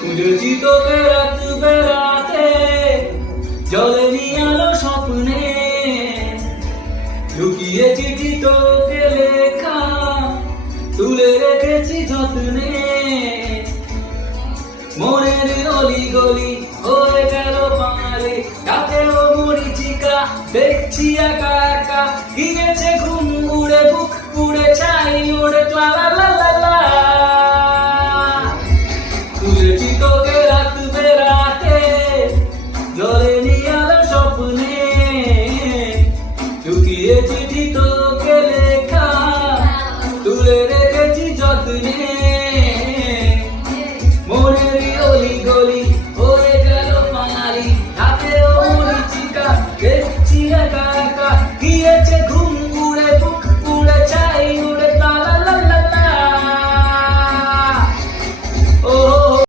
খুঁজেছি তোকে রাত বেড়াতে, জ্বলেনি আলো স্বপ্নে, লুকিয়ে চিঠি তোকে লেখা, তুলে রেখেছি যত্নে। মনের অলি গলি হয়ে গেল পারে, তাতেও মরিচিকা দেখছি একা একা, গিয়েছে ঘুম উড়ে, বুক পুড়ে, ছাই উড়ে, লা লা লা লা লা। খুঁজেছি তোকে রাত বেড়াতে, জ্বলেনি আলো স্বপ্নে, লুকিয়ে চিঠি তোকে লেখা, তুলে রেখেছি যত্নে। মনের অলি গলি